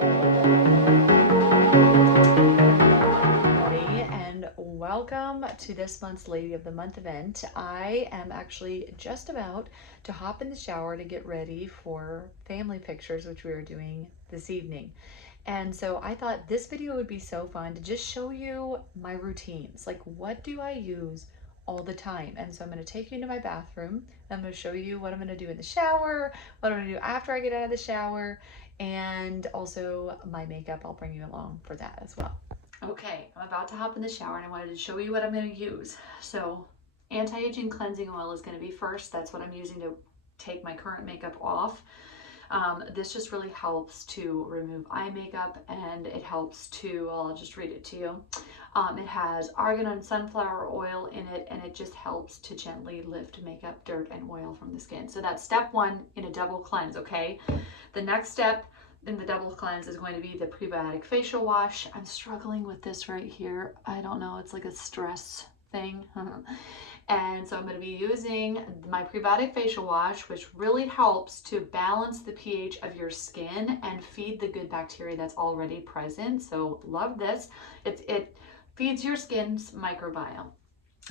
And welcome to this month's Lady of the Month event. I am actually just about to hop in the shower to get ready for family pictures, which we are doing this evening. And so I thought this video would be so fun to just show you my routines. Like, what do I use all the time? And so I'm going to take you into my bathroom. I'm going to show you what I'm going to do in the shower, what I'm going to do after I get out of the shower, and also my makeup. I'll bring you along for that as well. Okay, I'm about to hop in the shower and I wanted to show you what I'm going to use. So anti-aging cleansing oil is going to be first. That's what I'm using to take my current makeup off. This just really helps to remove eye makeup, and it helps to, I'll just read it to you. It has argan and sunflower oil in it, and it just helps to gently lift makeup, dirt, and oil from the skin. So that's step one in a double cleanse, okay? The next step in the double cleanse is going to be the prebiotic facial wash. I'm struggling with this right here. I don't know, it's like a stress thing. And so I'm going to be using my prebiotic facial wash, which really helps to balance the pH of your skin and feed the good bacteria that's already present. So love this. It feeds your skin's microbiome.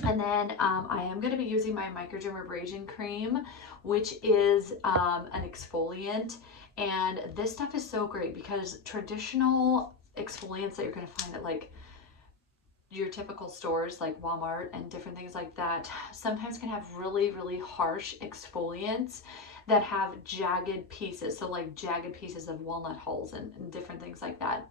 And then I am going to be using my microdermabrasion cream, which is an exfoliant. And this stuff is so great because traditional exfoliants that you're going to find at like your typical stores like Walmart and different things like that sometimes can have really, really harsh exfoliants that have jagged pieces. So like jagged pieces of walnut hulls and different things like that.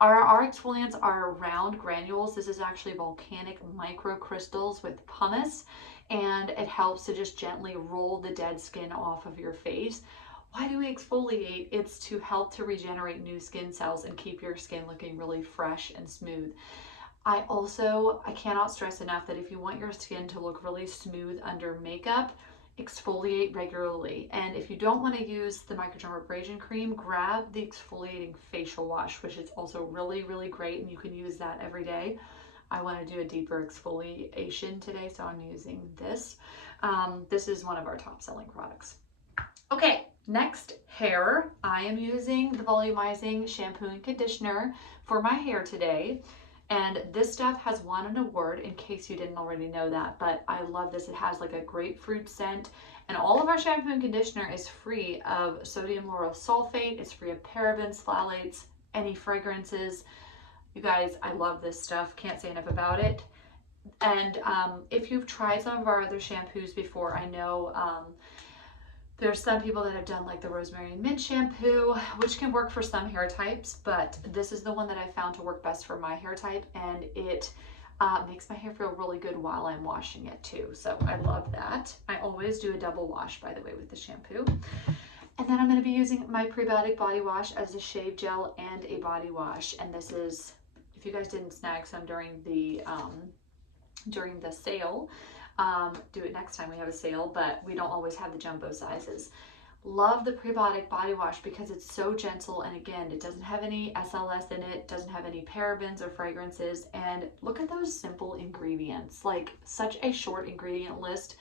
Our exfoliants are round granules. This is actually volcanic microcrystals with pumice, and it helps to just gently roll the dead skin off of your face. Why do we exfoliate? It's to help to regenerate new skin cells and keep your skin looking really fresh and smooth. I cannot stress enough that if you want your skin to look really smooth under makeup, exfoliate regularly. And if you don't want to use the microdermabrasion cream, grab the exfoliating facial wash, which is also really, really great, and you can use that every day. I want to do a deeper exfoliation today, so I'm using this. This is one of our top selling products. Okay, next, hair. I am using the volumizing shampoo and conditioner for my hair today. And this stuff has won an award, in case you didn't already know that, but I love this. It has like a grapefruit scent, and all of our shampoo and conditioner is free of sodium lauryl sulfate. It's free of parabens, phthalates, any fragrances. You guys, I love this stuff. Can't say enough about it. And if you've tried some of our other shampoos before, I know there's some people that have done like the rosemary and mint shampoo, which can work for some hair types, but this is the one that I found to work best for my hair type, and it makes my hair feel really good while I'm washing it too. So I love that. I always do a double wash, by the way, with the shampoo. And then I'm going to be using my prebiotic body wash as a shave gel and a body wash. And this is, if you guys didn't snag some during the sale, do it next time we have a sale, but we don't always have the jumbo sizes. Love the prebiotic body wash because it's so gentle, and again, it doesn't have any SLS in it, doesn't have any parabens or fragrances, and look at those simple ingredients, like such a short ingredient list,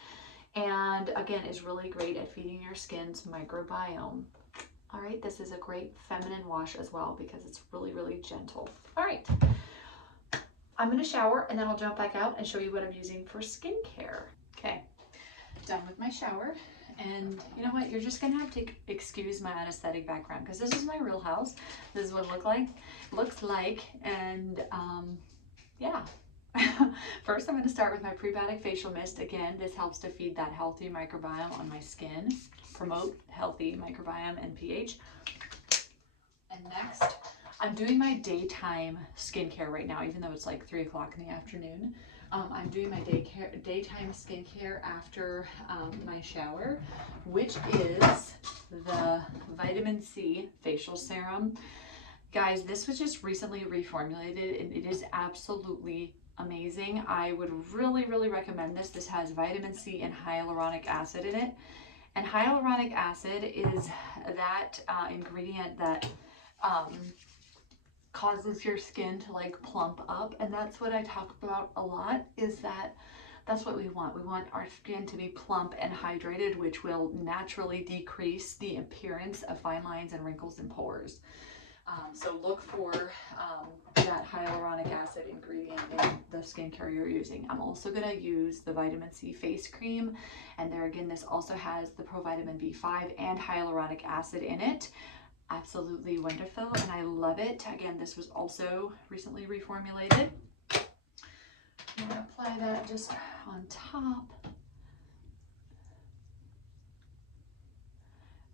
and again, is really great at feeding your skin's microbiome. All right, this is a great feminine wash as well because it's really, really gentle. All right. I'm going to shower and then I'll jump back out and show you what I'm using for skincare. Okay, done with my shower. And you know what? You're just going to have to excuse my anesthetic background because this is my real house. This is what it looks like. And yeah. First, I'm going to start with my prebiotic facial mist. Again, this helps to feed that healthy microbiome on my skin, promote healthy microbiome and pH. And next, I'm doing my daytime skincare right now, even though it's like 3 o'clock in the afternoon. I'm doing my daytime skincare after my shower, which is the vitamin C facial serum. Guys, this was just recently reformulated and it is absolutely amazing. I would really, really recommend this. This has vitamin C and hyaluronic acid in it. And hyaluronic acid is that ingredient that causes your skin to like plump up, and that's what I talk about a lot, is that's what we want. We want our skin to be plump and hydrated, which will naturally decrease the appearance of fine lines and wrinkles and pores. So look for that hyaluronic acid ingredient in the skincare you're using. I'm also going to use the vitamin C face cream, and there again, this also has the provitamin B5 and hyaluronic acid in it. Absolutely wonderful, and I love it. Again, this was also recently reformulated. I'm going to apply that just on top.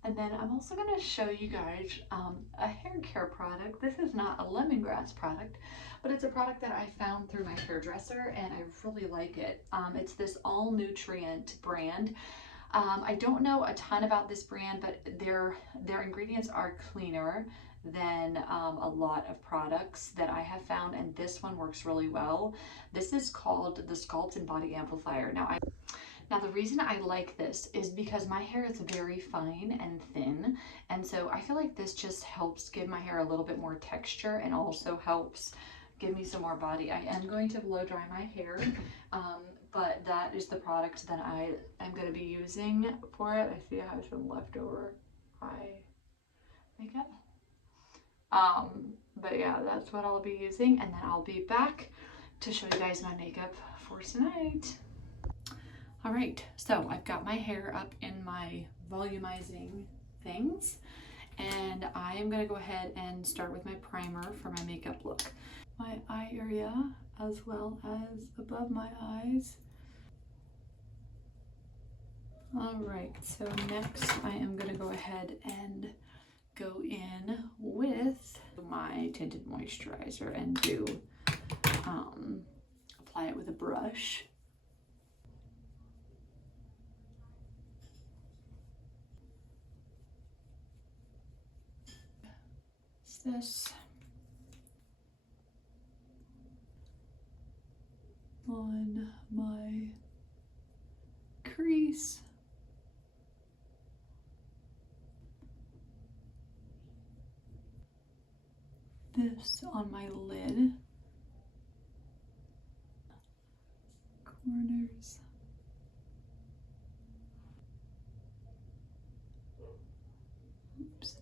And then I'm also going to show you guys a hair care product. This is not a lemongrass product, but it's a product that I found through my hairdresser, and I really like it. It's this all nutrient brand. I don't know a ton about this brand, but their ingredients are cleaner than a lot of products that I have found, and this one works really well. This is called the Sculpt and Body Amplifier. Now the reason I like this is because my hair is very fine and thin, and so I feel like this just helps give my hair a little bit more texture and also helps give me some more body. I am going to blow dry my hair, but that is the product that I am going to be using for it. I see I have some leftover eye makeup. But yeah, that's what I'll be using, and then I'll be back to show you guys my makeup for tonight. All right, so I've got my hair up in my volumizing things, and I am gonna go ahead and start with my primer for my makeup look. My eye area as well as above my eyes. All right, so next I am gonna go ahead and go in with my tinted moisturizer and do apply it with a brush. This on my crease. This on my lid. Corners. Oops.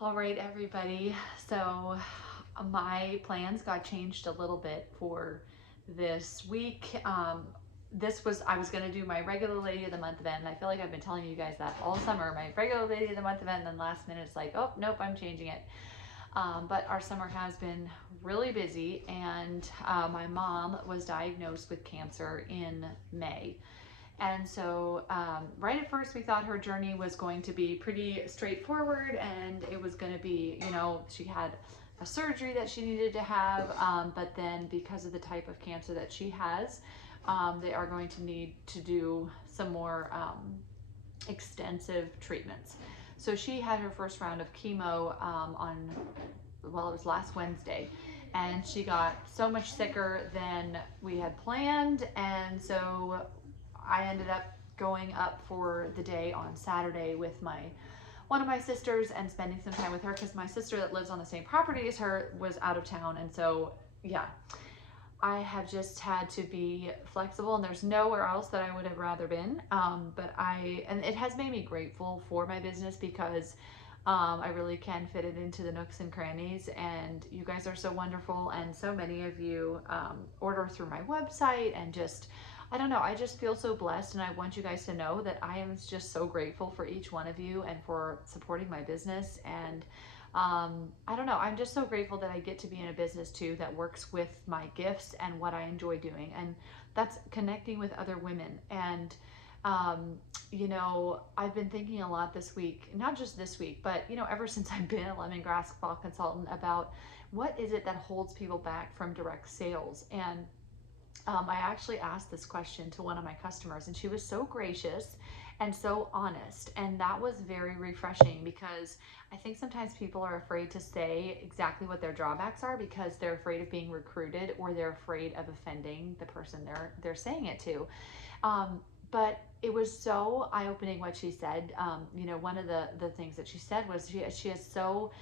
All right, everybody. So my plans got changed a little bit for this week. I was going to do my regular Lady of the Month event, and I feel like I've been telling you guys that all summer, my regular Lady of the Month event, and then last minute it's like, oh, nope, I'm changing it. But our summer has been really busy, and my mom was diagnosed with cancer in May. And so right at first we thought her journey was going to be pretty straightforward, and it was going to be, you know, she had a surgery that she needed to have, but then because of the type of cancer that she has, they are going to need to do some more extensive treatments. So she had her first round of chemo it was last Wednesday, and she got so much sicker than we had planned, and so I ended up going up for the day on Saturday with one of my sisters and spending some time with her, because my sister that lives on the same property as her was out of town. And so, yeah, I have just had to be flexible, and there's nowhere else that I would have rather been. And it has made me grateful for my business, because I really can fit it into the nooks and crannies, and you guys are so wonderful, and so many of you order through my website, and just, I don't know, I just feel so blessed, and I want you guys to know that I am just so grateful for each one of you and for supporting my business. And I don't know, I'm just so grateful that I get to be in a business too that works with my gifts and what I enjoy doing, and that's connecting with other women. And um, I've been thinking a lot this week, not just this week, but ever since I've been a lemongrass spa consultant, about what is it that holds people back from direct sales. And I actually asked this question to one of my customers, and she was so gracious and so honest. And that was very refreshing, because I think sometimes people are afraid to say exactly what their drawbacks are because they're afraid of being recruited, or they're afraid of offending the person they're saying it to. Um, but it was so eye-opening what she said. One of the things that she said was she has so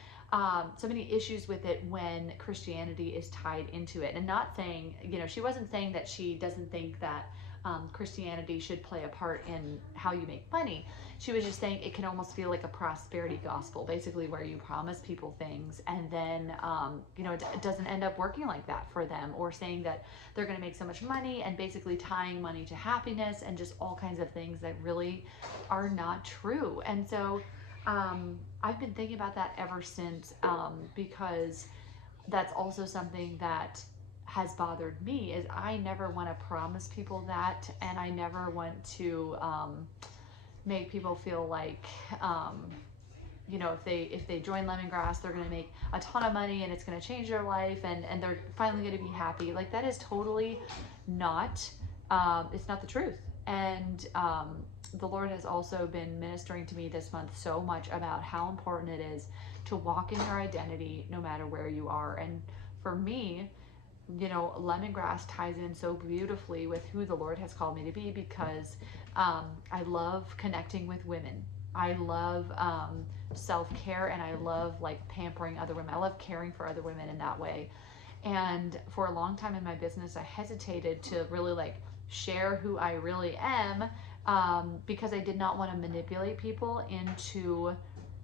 many issues with it when Christianity is tied into it. And not saying, she wasn't saying that she doesn't think that Christianity should play a part in how you make money. She was just saying it can almost feel like a prosperity gospel, basically, where you promise people things and then, it doesn't end up working like that for them, or saying that they're going to make so much money, and basically tying money to happiness, and just all kinds of things that really are not true. And so I've been thinking about that ever since, because that's also something that has bothered me. Is I never want to promise people that, and I never want to make people feel like if they join lemongrass, they're going to make a ton of money and it's going to change their life, and they're finally going to be happy. Like, that is totally not, it's not the truth. And the Lord has also been ministering to me this month so much about how important it is to walk in your identity no matter where you are. And for me, lemongrass ties in so beautifully with who the Lord has called me to be, because I love connecting with women. I love self-care, and I love like pampering other women. I love caring for other women in that way. And for a long time in my business, I hesitated to really like share who I really am, because I did not want to manipulate people into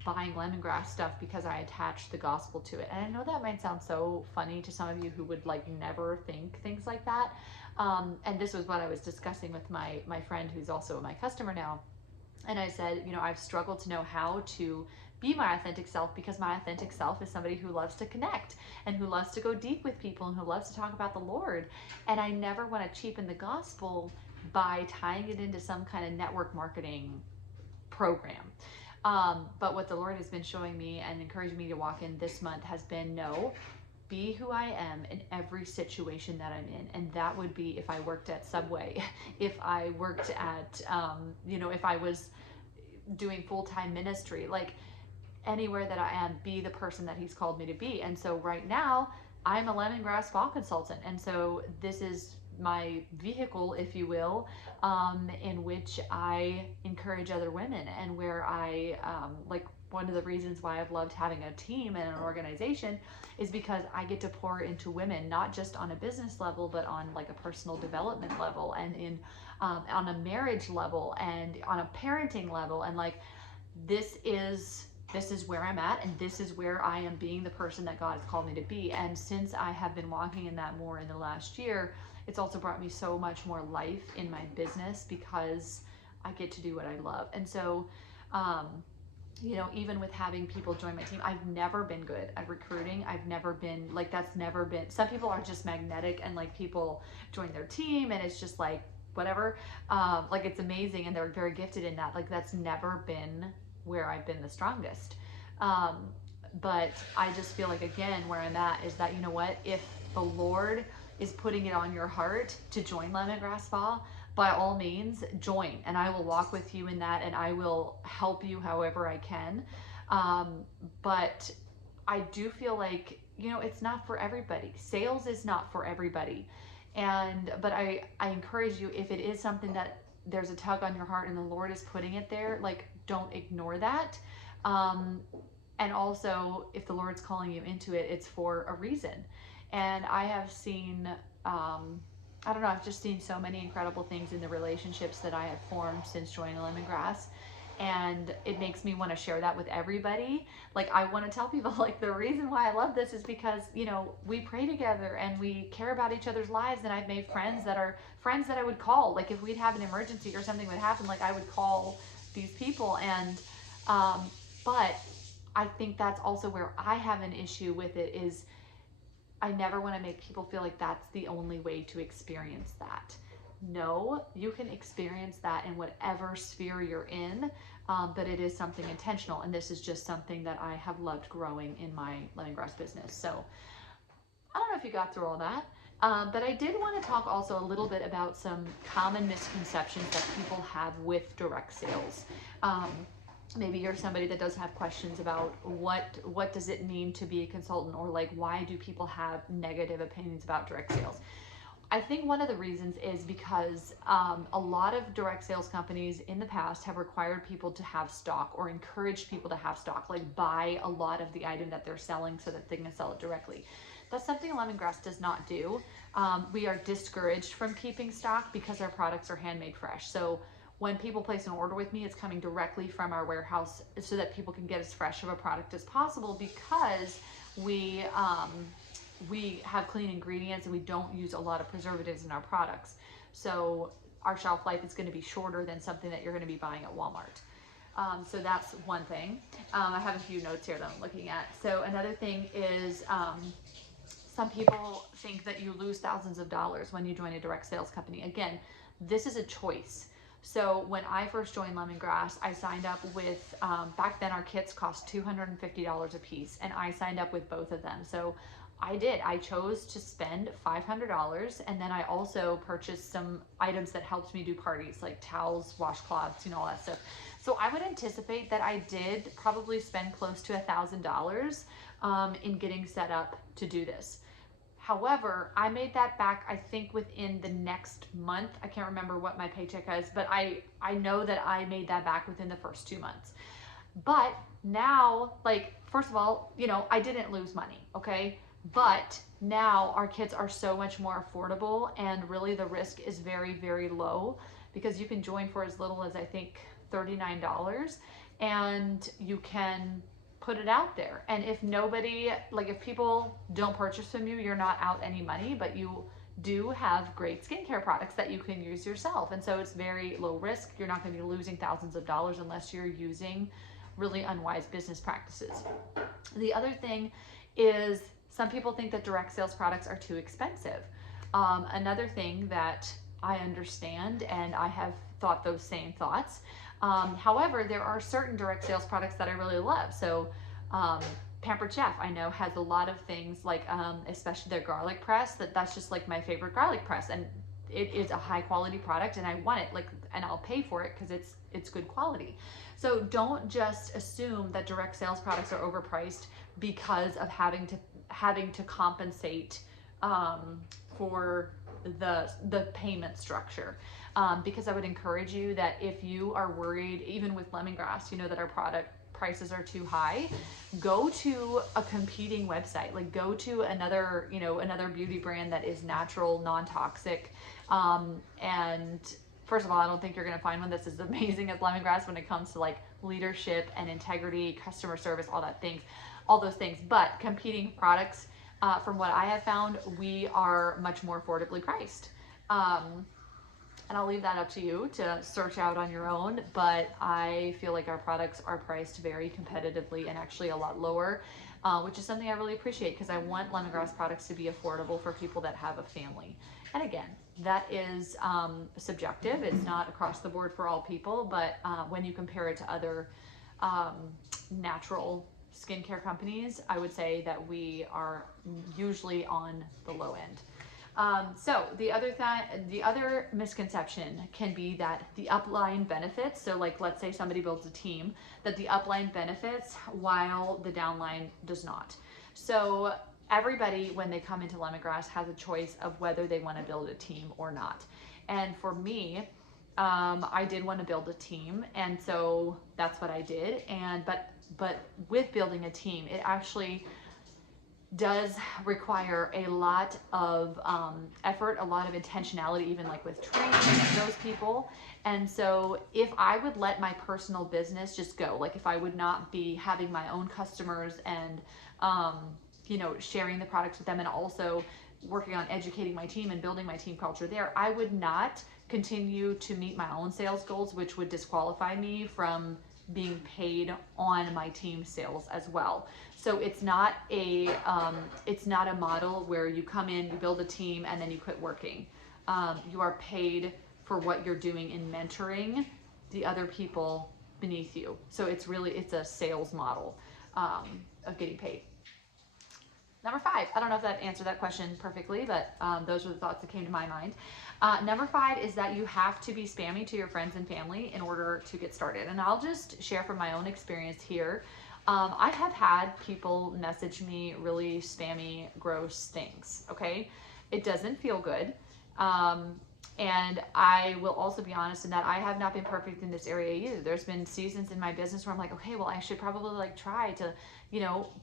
buying lemongrass stuff because I attached the gospel to it. And I know that might sound so funny to some of you who would like never think things like that. And this was what I was discussing with my friend who's also my customer now. And I said, I've struggled to know how to be my authentic self, because my authentic self is somebody who loves to connect and who loves to go deep with people and who loves to talk about the Lord. And I never want to cheapen the gospel by tying it into some kind of network marketing program. But what the Lord has been showing me and encouraging me to walk in this month has been, no, be who I am in every situation that I'm in. And that would be if I worked at Subway, if I worked at, if I was doing full-time ministry, like anywhere that I am, be the person that He's called me to be. And so right now, I'm a lemongrass spa consultant. And so this is my vehicle, if you will, in which I encourage other women, and where I, like, one of the reasons why I've loved having a team and an organization is because I get to pour into women, not just on a business level, but on like a personal development level, and on a marriage level, and on a parenting level. And like, this is where I'm at, and this is where I am being the person that God has called me to be. And since I have been walking in that more in the last year, it's also brought me so much more life in my business, because I get to do what I love. And so, even with having people join my team, I've never been good at recruiting. I've never been like, that's never been, some people are just magnetic, and like people join their team and it's just like, whatever, like it's amazing, and they're very gifted in that. Like, that's never been where I've been the strongest. But I just feel like, again, where I'm at is that, what, if the Lord is putting it on your heart to join Lemongrass Spa, by all means join, and I will walk with you in that, and I will help you however I can. But I do feel like, it's not for everybody. Sales is not for everybody. But I encourage you, if it is something that there's a tug on your heart and the Lord is putting it there, like, don't ignore that. And also, if the Lord's calling you into it, it's for a reason. And I have seen, I don't know, I've just seen so many incredible things in the relationships that I have formed since joining Lemongrass. and it makes me want to share that with everybody. Like, I want to tell people, like, the reason why I love this is because, you know, we pray together and we care about each other's lives, and I've made friends that are friends that I would call, like, if we'd have an emergency or something would happen, like, I would call these people. And but I think that's also where I have an issue with it, is I never want to make people feel like that's the only way to experience that. No, you can experience that in whatever sphere you're in, but it is something intentional. And this is just something that I have loved growing in my lemongrass business. So I don't know if you got through all that, but I did want to talk also a little bit about some common misconceptions that people have with direct sales. Maybe you're somebody that does have questions about what does it mean to be a consultant, or like, why do people have negative opinions about direct sales? I think one of the reasons is because a lot of direct sales companies in the past have required people to have stock, or encouraged people to have stock, like buy a lot of the item that they're selling so that they can sell it directly. That's something Lemongrass does not do. We are discouraged from keeping stock because our products are handmade fresh. So when people place an order with me, it's coming directly from our warehouse so that people can get as fresh of a product as possible, because we have clean ingredients and we don't use a lot of preservatives in our products. So our shelf life is going to be shorter than something that you're going to be buying at Walmart. So that's one thing. I have a few notes here that I'm looking at. So another thing is some people think that you lose thousands of dollars when you join a direct sales company. Again, this is a choice. So when I first joined Lemongrass, I signed up with, back then our kits cost $250 a piece, and I signed up with both of them. So I chose to spend $500, and then I also purchased some items that helped me do parties, like towels, washcloths, you know, all that stuff. So I would anticipate that I did probably spend close to $1,000 in getting set up to do this. However, I made that back, I think, within the next month. I can't remember what my paycheck is, but I know that I made that back within the first 2 months. But now, like, first of all, you know, I didn't lose money, okay? But now our kits are so much more affordable, and really the risk is very, very low, because you can join for as little as, I think, $39, and you can put it out there. And if nobody, like, if people don't purchase from you, you're not out any money, but you do have great skincare products that you can use yourself. And so it's very low risk. You're not going to be losing thousands of dollars unless you're using really unwise business practices. The other thing is, some people think that direct sales products are too expensive. Another thing that I understand, and I have thought those same thoughts. However, there are certain direct sales products that I really love. So Pampered Chef, I know, has a lot of things, like especially their garlic press, that's just like my favorite garlic press, and it is a high quality product, and I want it, like, and I'll pay for it because it's good quality. So don't just assume that direct sales products are overpriced because of having to compensate for the payment structure. Because I would encourage you that if you are worried, even with Lemongrass, you know, that our product prices are too high, go to a competing website, like go to another beauty brand that is natural, non-toxic. And first of all, I don't think you're going to find one that's as amazing as Lemongrass when it comes to like leadership and integrity, customer service, all those things. But competing products, from what I have found, we are much more affordably priced. And I'll leave that up to you to search out on your own, but I feel like our products are priced very competitively, and actually a lot lower, which is something I really appreciate, because I want Lemongrass products to be affordable for people that have a family. And again, that is subjective. It's not across the board for all people, but when you compare it to other natural skincare companies, I would say that we are usually on the low end. So the other misconception can be that the upline benefits, so like, let's say somebody builds a team, that the upline benefits while the downline does not. So everybody, when they come into Lemongrass, has a choice of whether they want to build a team or not. And for me, I did want to build a team, and so that's what I did. And but with building a team, it actually, does require a lot of effort, a lot of intentionality, even like with training those people. And so if I would let my personal business just go, like if I would not be having my own customers and, sharing the products with them, and also working on educating my team and building my team culture there, I would not continue to meet my own sales goals, which would disqualify me from being paid on my team sales as well. So it's not a model where you come in, you build a team, and then you quit working. You are paid for what you're doing in mentoring the other people beneath you. So it's a sales model of getting paid. Number 5, I don't know if that answered that question perfectly, but those were the thoughts that came to my mind. Number 5 is that you have to be spammy to your friends and family in order to get started. And I'll just share from my own experience here. I have had people message me really spammy, gross things, okay? It doesn't feel good. And I will also be honest in that I have not been perfect in this area either. There's been seasons in my business where I'm like, okay, well, I should probably like try to,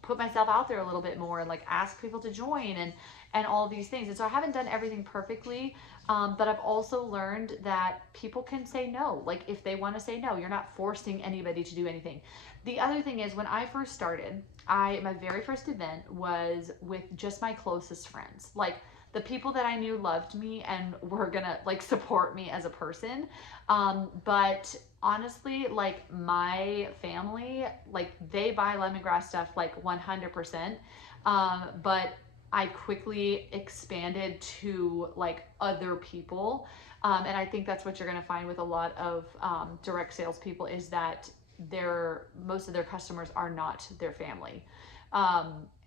put myself out there a little bit more and like ask people to join and all these things. And so I haven't done everything perfectly, but I've also learned that people can say no. Like if they want to say no, you're not forcing anybody to do anything. The other thing is when I first started, my very first event was with just my closest friends. Like the people that I knew loved me and were gonna like support me as a person. But honestly, like my family, like they buy lemongrass stuff like 100%. But I quickly expanded to like other people. And I think that's what you're gonna find with a lot of direct sales people is that most of their customers are not their family.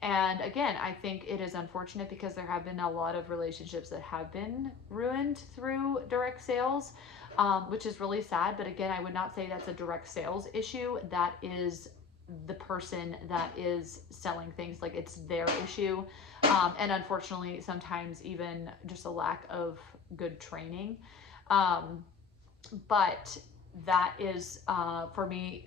And again, I think it is unfortunate because there have been a lot of relationships that have been ruined through direct sales, which is really sad. But again, I would not say that's a direct sales issue. That is the person that is selling things, like it's their issue. And unfortunately, sometimes even just a lack of good training. But that is, for me,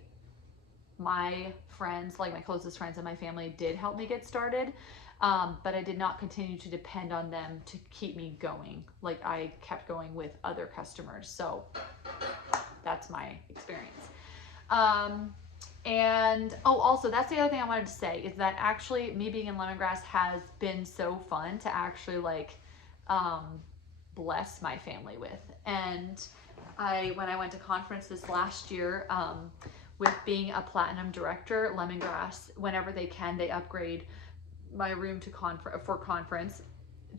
my friends, like my closest friends and my family did help me get started. But I did not continue to depend on them to keep me going. Like I kept going with other customers. So that's my experience. And also that's the other thing I wanted to say is that actually me being in lemongrass has been so fun to actually like bless my family with. And when I went to conferences last year, with being a platinum director, lemongrass, whenever they can, they upgrade my room to for conference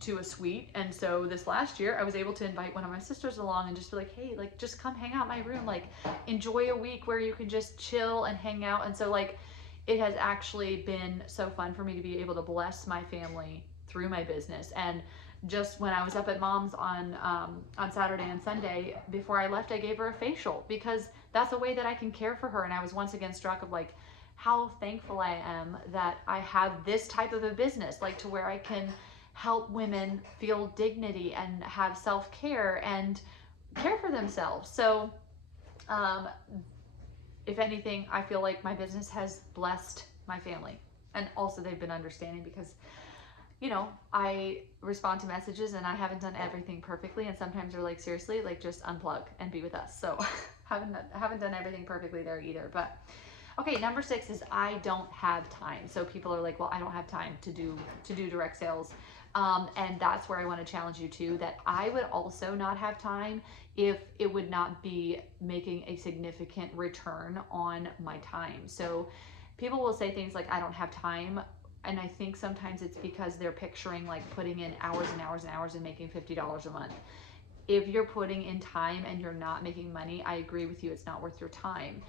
to a suite. And so this last year I was able to invite one of my sisters along and just be like, hey, like just come hang out in my room, like enjoy a week where you can just chill and hang out. And so like it has actually been so fun for me to be able to bless my family through my business. And just when I was up at Mom's on Saturday and Sunday, before I left, I gave her a facial because that's a way that I can care for her. And I was once again struck of like how thankful I am that I have this type of a business, like to where I can help women feel dignity and have self-care and care for themselves. So if anything, I feel like my business has blessed my family. And also they've been understanding because I respond to messages and I haven't done everything perfectly. And sometimes they're like, seriously, like just unplug and be with us. So haven't done everything perfectly there either. But okay, number 6 is I don't have time. So people are like, well, I don't have time to do direct sales. And that's where I want to challenge you too, that I would also not have time if it would not be making a significant return on my time. So people will say things like, I don't have time. And I think sometimes it's because they're picturing like putting in hours and hours and hours and making $50 a month. If you're putting in time and you're not making money, I agree with you, it's not worth your time.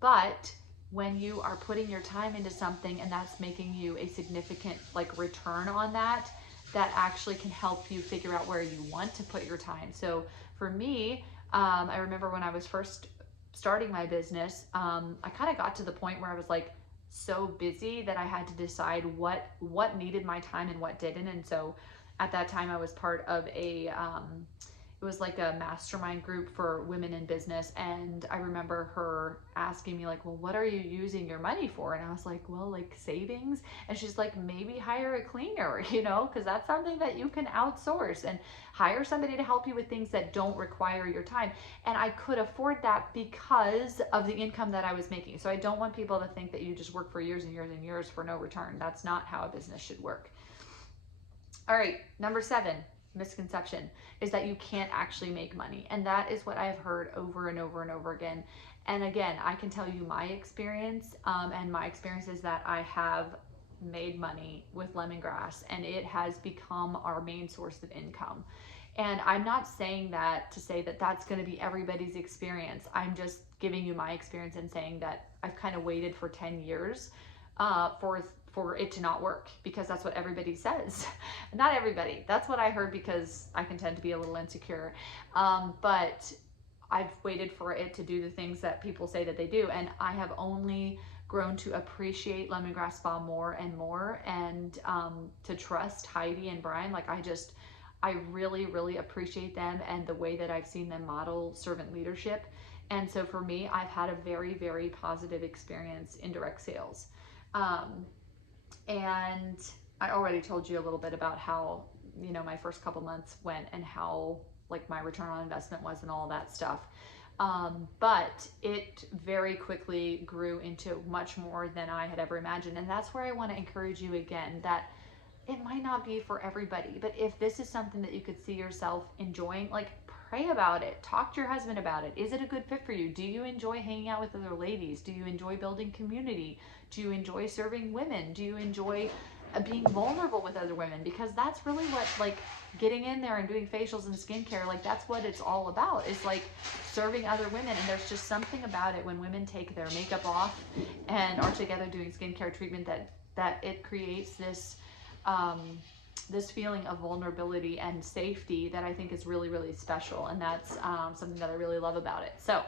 But when you are putting your time into something and that's making you a significant like return on that, that actually can help you figure out where you want to put your time. So for me, I remember when I was first starting my business, I kind of got to the point where I was like, so busy that I had to decide what needed my time and what didn't. And so at that time I was part of a it was like a mastermind group for women in business. And I remember her asking me like, well, what are you using your money for? And I was like, well, like savings. And she's like, maybe hire a cleaner, you know, because that's something that you can outsource, and hire somebody to help you with things that don't require your time. And I could afford that because of the income that I was making. So I don't want people to think that you just work for years and years and years for no return. That's not how a business should work. All right, number 7 misconception is that you can't actually make money. And that is what I've heard over and over and over again. And again, I can tell you my experience, and my experience is that I have made money with lemongrass, and it has become our main source of income. And I'm not saying that to say that that's going to be everybody's experience. I'm just giving you my experience and saying that I've kind of waited for 10 years for it to not work, because that's what everybody says. Not everybody. That's what I heard, because I can tend to be a little insecure. But I've waited for it to do the things that people say that they do, and I have only grown to appreciate Lemongrass Spa more and more, and to trust Heidi and Brian. Like I really, really appreciate them and the way that I've seen them model servant leadership. And so for me, I've had a very, very positive experience in direct sales. And I already told you a little bit about how, you know, my first couple months went, and how like my return on investment was and all that stuff. But it very quickly grew into much more than I had ever imagined. And that's where I want to encourage you again, that it might not be for everybody, but if this is something that you could see yourself enjoying, like pray about it, talk to your husband about it. Is it a good fit for you? Do you enjoy hanging out with other ladies? Do you enjoy building community? Do you enjoy serving women? Do you enjoy being vulnerable with other women? Because that's really what, like, getting in there and doing facials and skincare, like that's what it's all about, is like serving other women. And there's just something about it when women take their makeup off and are together doing skincare treatment, that it creates this this feeling of vulnerability and safety that I think is really, really special. And that's something that I really love about it. So